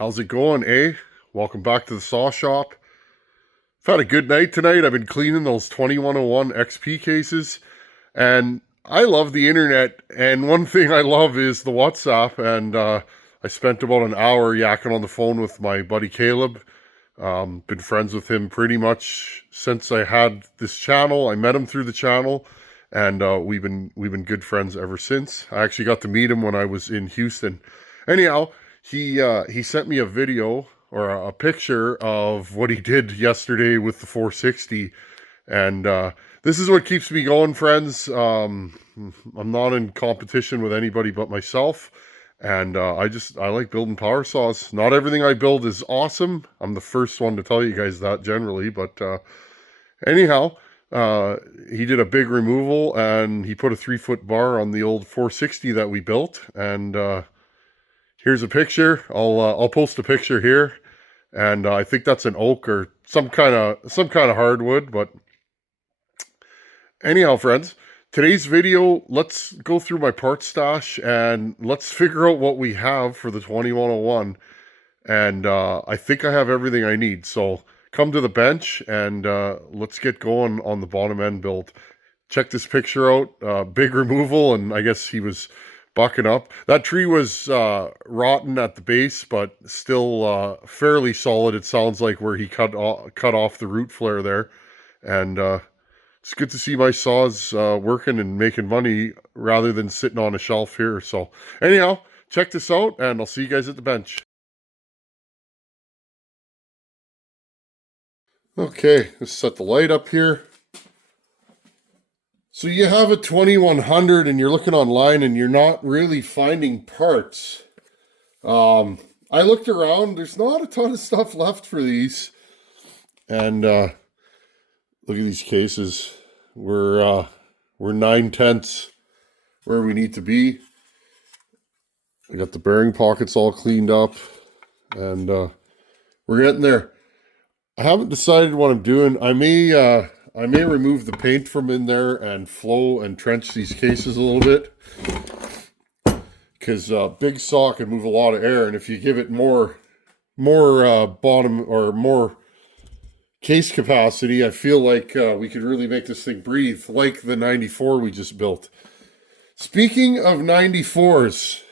How's it going, eh? Welcome back to the Saw Shop. I've had a good night tonight. I've been cleaning those 2101 XP cases, and I love the internet. And one thing I love is the WhatsApp. And I spent about an hour yakking on the phone with my buddy Caleb. Been friends with him pretty much since I had this channel. I met him through the channel, and we've been good friends ever since. I actually got to meet him when I was in Houston. Anyhow, he sent me a video or a picture of what he did yesterday with the 460, and this is what keeps me going, friends. I'm not in competition with anybody but myself, and I like building power saws. Not everything I build is awesome. I'm the first one to tell you guys that generally, but anyhow, he did a big removal and he put a 3-foot bar on the old 460 that we built, and here's a picture. I'll post a picture here, and I think that's an oak or some kind of hardwood. But anyhow, friends, today's video, let's go through my part stash and let's figure out what we have for the 2101. And I think I have everything I need. So come to the bench and let's get going on the bottom end build. Check this picture out. Big removal, and I guess he was bucking up. That tree was rotten at the base, but still fairly solid. It sounds like where he cut off the root flare there. And it's good to see my saws working and making money rather than sitting on a shelf here. So anyhow, check this out, and I'll see you guys at the bench. Okay, let's set the light up here. So you have a 2100 and you're looking online and you're not really finding parts. I looked around, there's not a ton of stuff left for these. And look at these cases. We're 9/10 where we need to be. I got the bearing pockets all cleaned up, and we're getting there. I haven't decided what I'm doing. I may remove the paint from in there and flow and trench these cases a little bit, because big saw can move a lot of air, and if you give it more bottom or more case capacity, I feel like we could really make this thing breathe, like the 94 we just built. Speaking of 94s,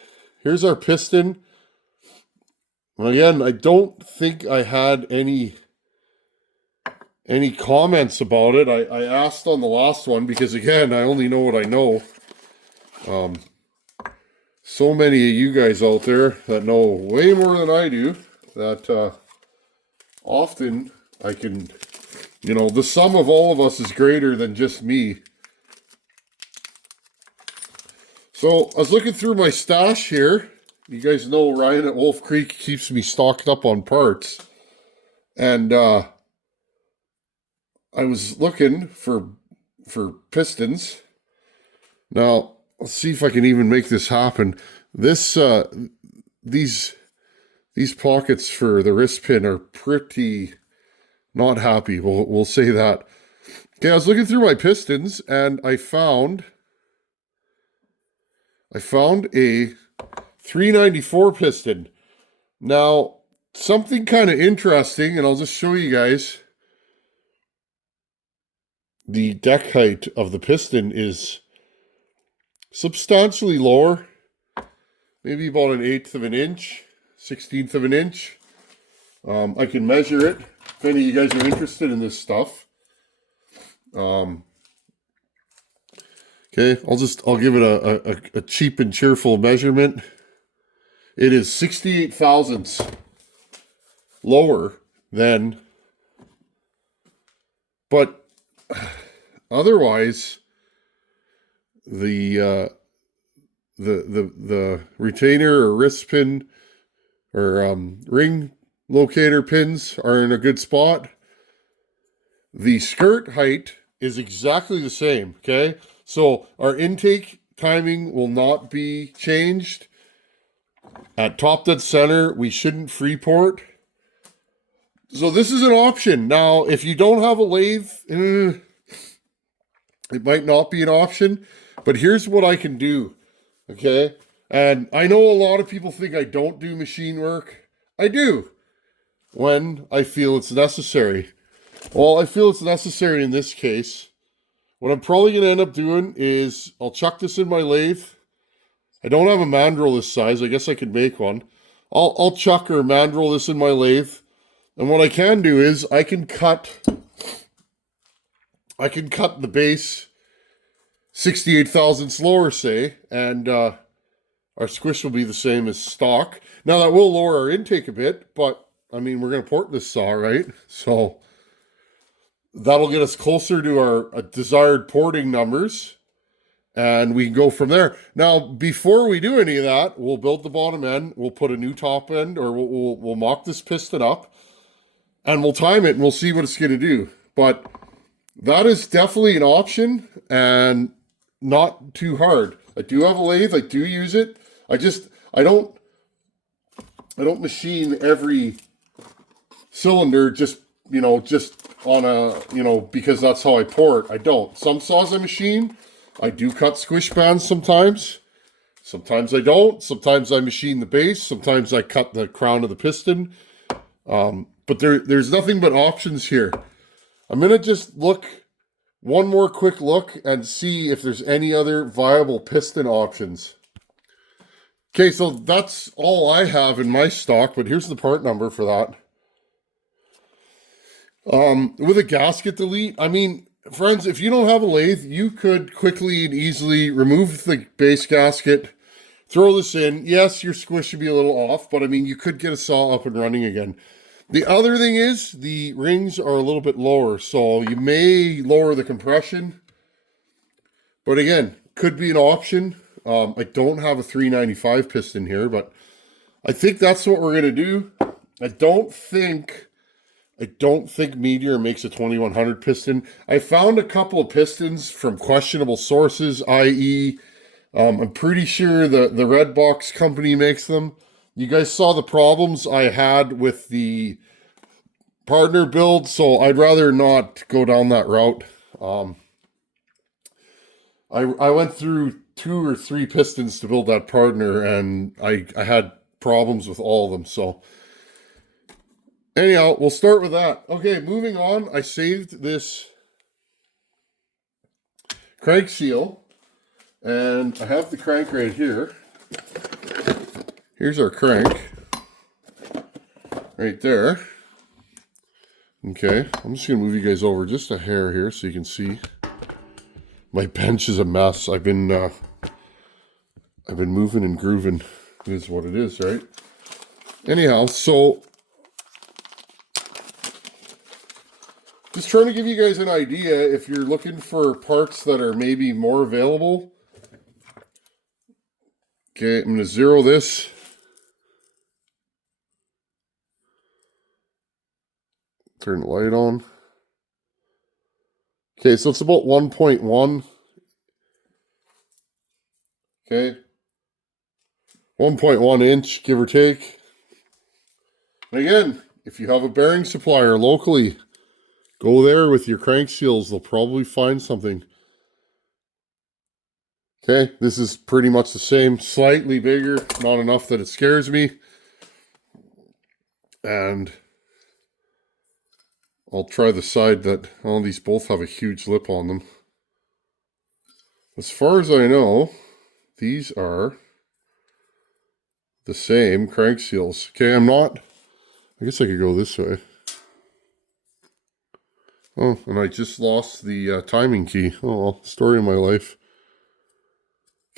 here's our piston. Again, I don't think I had any comments about it. I asked on the last one because, again, I only know what I know. So many of you guys out there that know way more than I do, that often I can, the sum of all of us is greater than just me. So I was looking through my stash here. You guys know Ryan at Wolf Creek keeps me stocked up on parts. And I was looking for pistons. Now, let's see if I can even make this happen. These pockets for the wrist pin are pretty not happy. We'll say that. Okay, I was looking through my pistons and I found a 394 piston. Now, something kind of interesting, and I'll just show you guys. The deck height of the piston is substantially lower, maybe about 1/8 of an inch, 1/16 of an inch. I can measure it if any of you guys are interested in this stuff. Okay, I'll give it a cheap and cheerful measurement. It is 68 thousandths lower than, but otherwise, the retainer or wrist pin or ring locator pins are in a good spot. The skirt height is exactly the same, okay? So our intake timing will not be changed. At top dead center, we shouldn't freeport. So this is an option. Now, if you don't have a lathe, it might not be an option, but here's what I can do, okay? And I know a lot of people think I don't do machine work. I do when I feel it's necessary. Well, I feel it's necessary in this case. What I'm probably going to end up doing is I'll chuck this in my lathe. I don't have a mandrel this size. I guess I could make one. I'll chuck or mandrel this in my lathe. And what I can do is I can cut the base 68 thousandths lower, say, and our squish will be the same as stock. Now that will lower our intake a bit, but I mean, we're going to port this saw, right? So that'll get us closer to our desired porting numbers, and we can go from there. Now, before we do any of that, we'll build the bottom end. We'll put a new top end, or we'll mock this piston up, and we'll time it, and we'll see what it's going to do. But that is definitely an option, and not too hard. I do have a lathe. I do use it. I don't machine every cylinder just on a, because that's how I port. I don't. Some saws I machine. I do cut squish bands sometimes. Sometimes I don't. Sometimes I machine the base. Sometimes I cut the crown of the piston. But there's nothing but options here. I'm going to just look one more quick look and see if there's any other viable piston options. Okay, so that's all I have in my stock, but here's the part number for that. With a gasket delete, I mean, friends, if you don't have a lathe, you could quickly and easily remove the base gasket, throw this in. Yes, your squish should be a little off, but I mean, you could get a saw up and running again. The other thing is the rings are a little bit lower, so you may lower the compression. But again, could be an option. I don't have a 395 piston here, but I think that's what we're going to do. I don't think Meteor makes a 2100 piston. I found a couple of pistons from questionable sources, i.e., I'm pretty sure the Redbox company makes them. You guys saw the problems I had with the partner build, so I'd rather not go down that route. I went through 2 or 3 pistons to build that partner, and I had problems with all of them, so anyhow, we'll start with that. Okay, moving on. I saved this crank seal, and I have the crank right here. Here's our crank right there. Okay, I'm just gonna move you guys over just a hair here so you can see. My bench is a mess. I've been moving and grooving. It is what it is, right? Anyhow, so just trying to give you guys an idea if you're looking for parts that are maybe more available. Okay, I'm going to zero this. Turn the light on. Okay, so it's about 1.1. Okay. 1.1 inch, give or take. And again, if you have a bearing supplier locally, go there with your crank seals. They'll probably find something. Okay, this is pretty much the same. Slightly bigger, not enough that it scares me. And I'll try the side that, oh, these both have a huge lip on them. As far as I know, these are the same crank seals. Okay, I guess I could go this way. Oh, and I just lost the timing key. Oh, well, story of my life.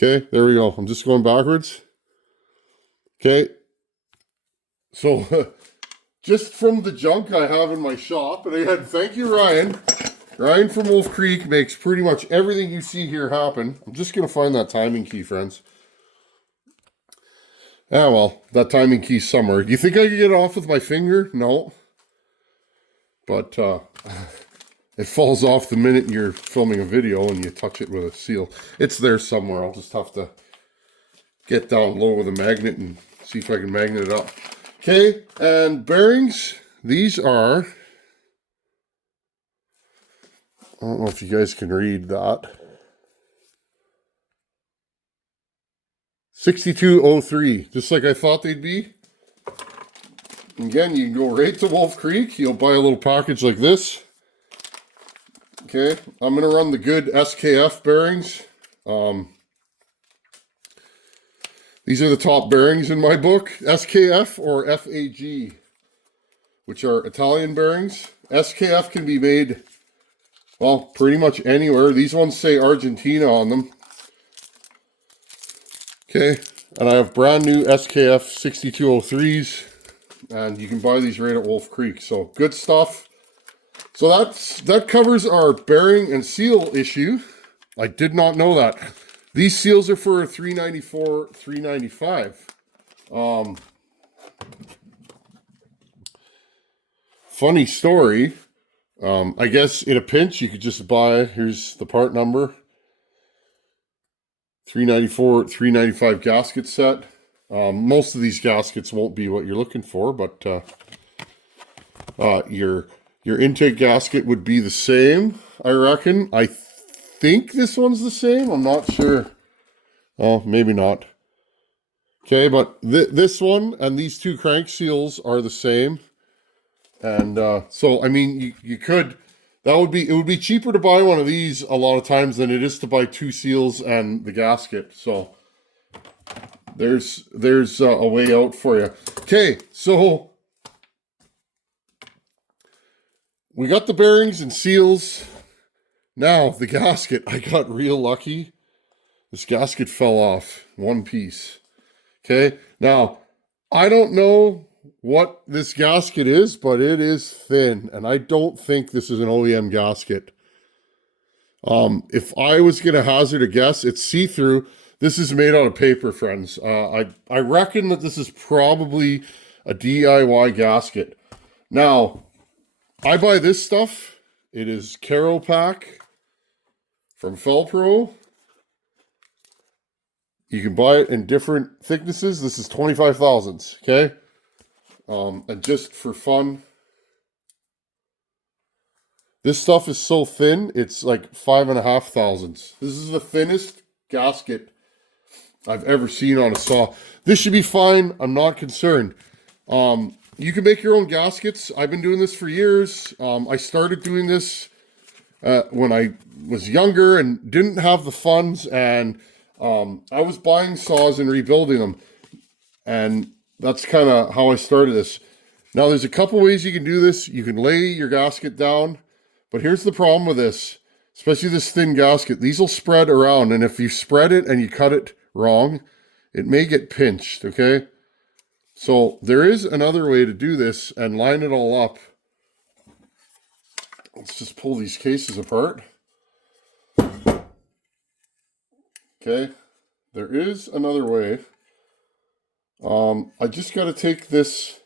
Okay, there we go. I'm just going backwards. Okay. So, just from the junk I have in my shop, and again, thank you, Ryan. Ryan from Wolf Creek makes pretty much everything you see here happen. I'm just going to find that timing key, friends. Ah, well, that timing key's somewhere. Do you think I could get it off with my finger? No. But, it falls off the minute you're filming a video and you touch it with a seal. It's there somewhere. I'll just have to get down low with a magnet and see if I can magnet it up. Okay, and bearings. These are, I don't know if you guys can read that. 6203, just like I thought they'd be. Again, you can go right to Wolf Creek. You'll buy a little package like this. Okay, I'm going to run the good SKF bearings. These are the top bearings in my book. SKF or FAG, which are Italian bearings. SKF can be made, well, pretty much anywhere. These ones say Argentina on them. Okay, and I have brand new SKF 6203s, and you can buy these right at Wolf Creek. So good stuff. So that covers our bearing and seal issue. I did not know that. These seals are for $394, $395. Funny story. I guess in a pinch you could just buy, here's the part number, $394, $395 gasket set. Most of these gaskets won't be what you're looking for, but your intake gasket would be the same, I reckon. I think this one's the same. I'm not sure. Oh, maybe not. Okay, but this one and these two crank seals are the same. And so, I mean, you could, it would be cheaper to buy one of these a lot of times than it is to buy two seals and the gasket. So there's a way out for you. Okay, so we got the bearings and seals. Now, the gasket, I got real lucky. This gasket fell off, one piece. Okay, now, I don't know what this gasket is, but it is thin, and I don't think this is an OEM gasket. If I was going to hazard a guess, it's see-through. This is made out of paper, friends. I reckon that this is probably a DIY gasket. Now, I buy this stuff. It is Caropac from Felpro. You can buy it in different thicknesses. This is 25 thousandths, okay? And just for fun, this stuff is so thin, it's like 5.5 thousandths. This is the thinnest gasket I've ever seen on a saw. This should be fine. I'm not concerned. You can make your own gaskets. I've been doing this for years. I started doing this when I was younger and didn't have the funds, and I was buying saws and rebuilding them, and that's kind of how I started this. Now, there's a couple ways you can do this. You can lay your gasket down, but here's the problem with this, especially this thin gasket. These will spread around, and if you spread it and you cut it wrong, it may get pinched, okay? So there is another way to do this and line it all up. Let's just pull these cases apart. Okay, there is another way. I just got to take this.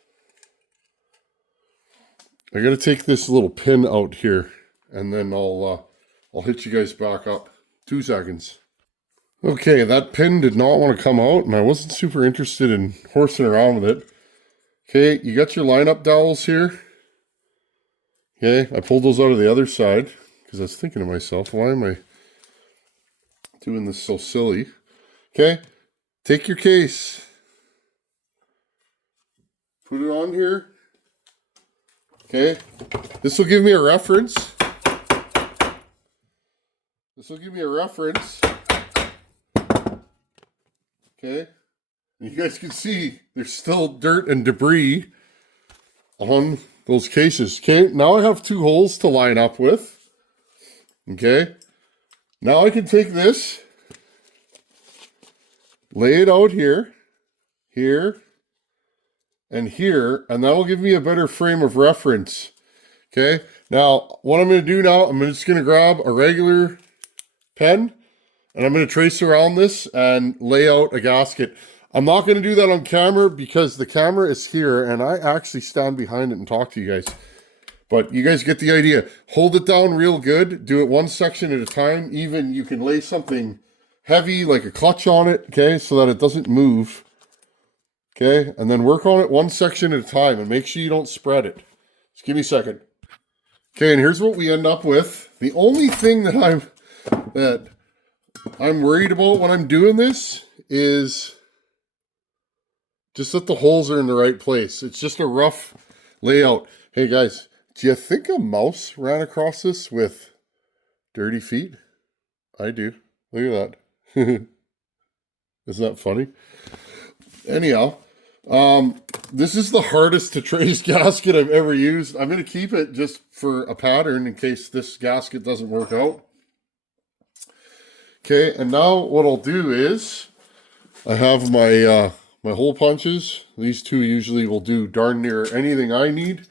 I got to take this little pin out here, and then I'll hit you guys back up. 2 seconds. Okay, that pin did not want to come out, and I wasn't super interested in horsing around with it. Okay, you got your lineup dowels here. Okay, I pulled those out of the other side because I was thinking to myself, why am I doing this so silly? Okay, take your case, put it on here. Okay, this will give me a reference. Okay, and you guys can see there's still dirt and debris on those cases. Okay, now I have 2 holes to line up with. Okay, now I can take this, lay it out here, here, and here, and that will give me a better frame of reference. Okay, now what I'm going to do now, I'm just going to grab a regular pen, and I'm going to trace around this and lay out a gasket. I'm not going to do that on camera because the camera is here, and I actually stand behind it and talk to you guys. But you guys get the idea. Hold it down real good. Do it one section at a time. Even you can lay something heavy like a clutch on it, okay, so that it doesn't move. Okay, and then work on it one section at a time, and make sure you don't spread it. Just give me a second. Okay, and here's what we end up with. The only thing that I'm worried about when I'm doing this is Just that the holes are in the right place. It's just a rough layout. Hey guys, do you think a mouse ran across this with dirty feet? I do. Look at that. Isn't that funny? Anyhow, this is the hardest to trace gasket I've ever used. I'm going to keep it just for a pattern in case this gasket doesn't work out. Okay, and now what I'll do is I have my my hole punches. These two usually will do darn near anything I need.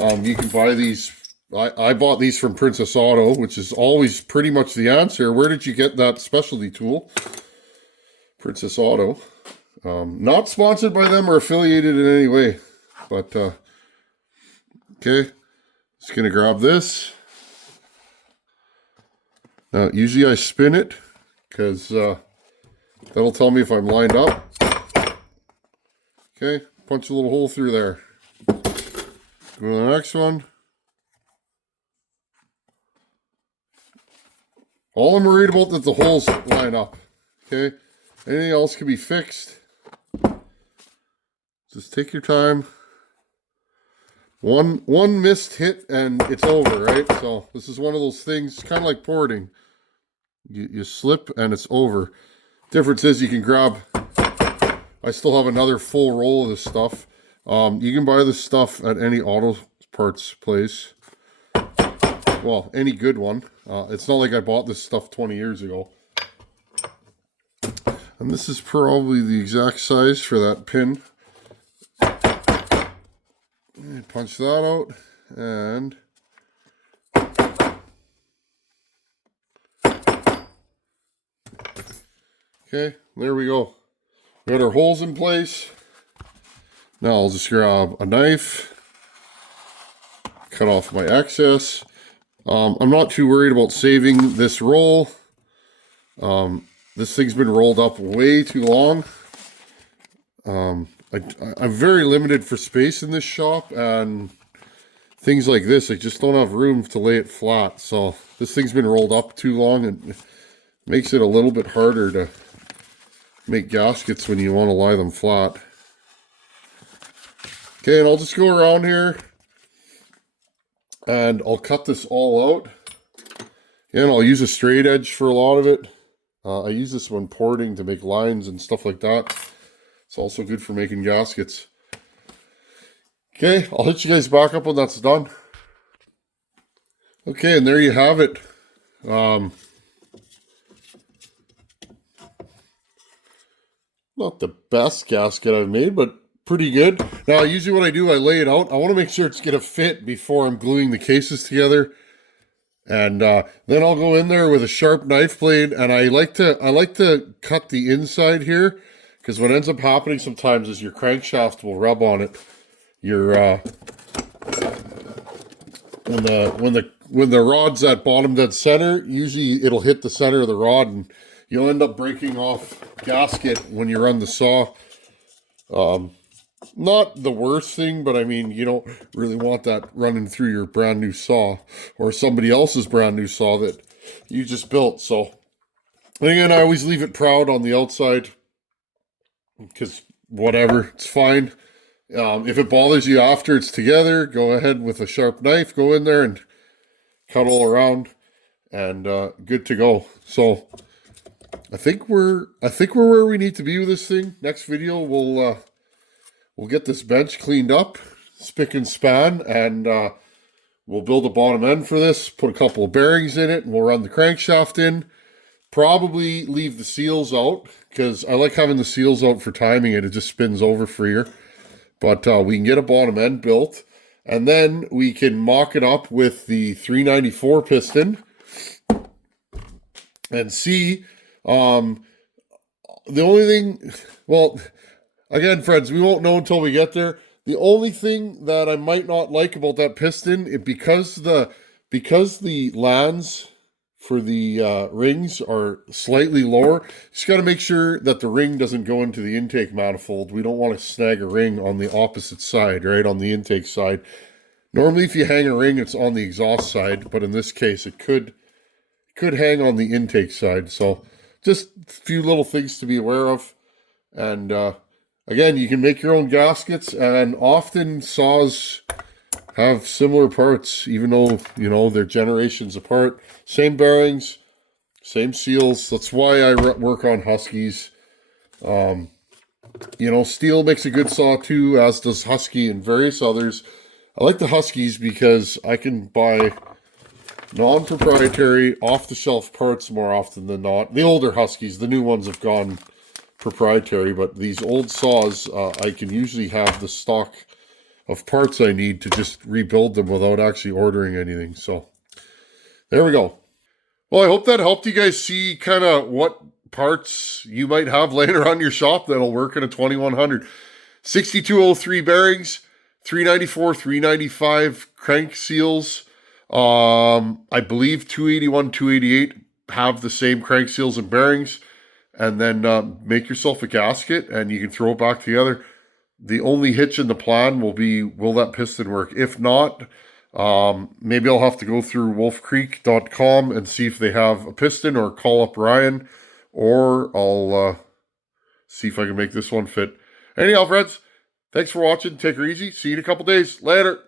You can buy these. I bought these from Princess Auto, which is always pretty much the answer. Where did you get that specialty tool? Princess Auto. Not sponsored by them or affiliated in any way. But, okay. Just going to grab this. Now, usually I spin it because that'll tell me if I'm lined up. Okay, punch a little hole through there. Go to the next one. All I'm worried about is that the holes line up. Okay, anything else can be fixed. Just take your time. One missed hit and it's over, right? So this is one of those things, kind of like porting. You slip and it's over. Difference is you can grab. I still have another full roll of this stuff. You can buy this stuff at any auto parts place. Well, any good one. It's not like I bought this stuff 20 years ago. And this is probably the exact size for that pin. Punch that out. And okay, there we go. We got our holes in place. Now I'll just grab a knife, cut off my excess. I'm not too worried about saving this roll. This thing's been rolled up way too long. I'm very limited for space in this shop, and things like this, I just don't have room to lay it flat. So this thing's been rolled up too long and makes it a little bit harder to make gaskets when you want to lie them flat. Okay, and I'll just go around here and I'll cut this all out. And I'll use a straight edge for a lot of it. I use this when porting to make lines and stuff like that. It's also good for making gaskets. Okay, I'll hit you guys back up when that's done. Okay, and there you have it. Not the best gasket I've made, but pretty good. Now, usually what I do, I lay it out. I want to make sure it's going to fit before I'm gluing the cases together. And then I'll go in there with a sharp knife blade, and I like to cut the inside here, because what ends up happening sometimes is your crankshaft will rub on it. Your when the rod's at bottom dead center, usually it'll hit the center of the rod, and you'll end up breaking off gasket when you run the saw. Not the worst thing, but I mean, you don't really want that running through your brand new saw or somebody else's brand new saw that you just built. So, again, I always leave it proud on the outside because whatever, it's fine. If it bothers you after it's together, go ahead with a sharp knife, go in there and cut all around, and good to go. So I think we're where we need to be with this thing. Next video, we'll get this bench cleaned up, spick and span, and we'll build a bottom end for this, put a couple of bearings in it, and we'll run the crankshaft in. Probably leave the seals out, because I like having the seals out for timing it. It just spins over freer. But we can get a bottom end built, and then we can mock it up with the 394 piston and see. The only thing, well, again, friends, we won't know until we get there. The only thing that I might not like about that piston, because the lands for the rings are slightly lower, just got to make sure that the ring doesn't go into the intake manifold. We don't want to snag a ring on the opposite side, right, on the intake side. Normally, if you hang a ring, it's on the exhaust side, but in this case, it could hang on the intake side. So just a few little things to be aware of, and Again, you can make your own gaskets, and often saws have similar parts, even though, they're generations apart. Same bearings, same seals. That's why I work on Huskies. Steel makes a good saw too, as does Husky and various others. I like the Huskies because I can buy non-proprietary, off-the-shelf parts more often than not. The older Huskies, the new ones have gone proprietary, but these old saws, I can usually have the stock of parts I need to just rebuild them without actually ordering anything. So there we go. Well, I hope that helped you guys see kind of what parts you might have laying around your shop that'll work in a 2100. 6203 bearings, 394, 395 crank seals. I believe 281, 288 have the same crank seals and bearings. And then make yourself a gasket and you can throw it back together. The only hitch in the plan will be, will that piston work? If not, maybe I'll have to go through wolfcreek.com and see if they have a piston, or call up Ryan, or I'll see if I can make this one fit. Anyhow, friends, thanks for watching. Take her easy. See you in a couple days. Later.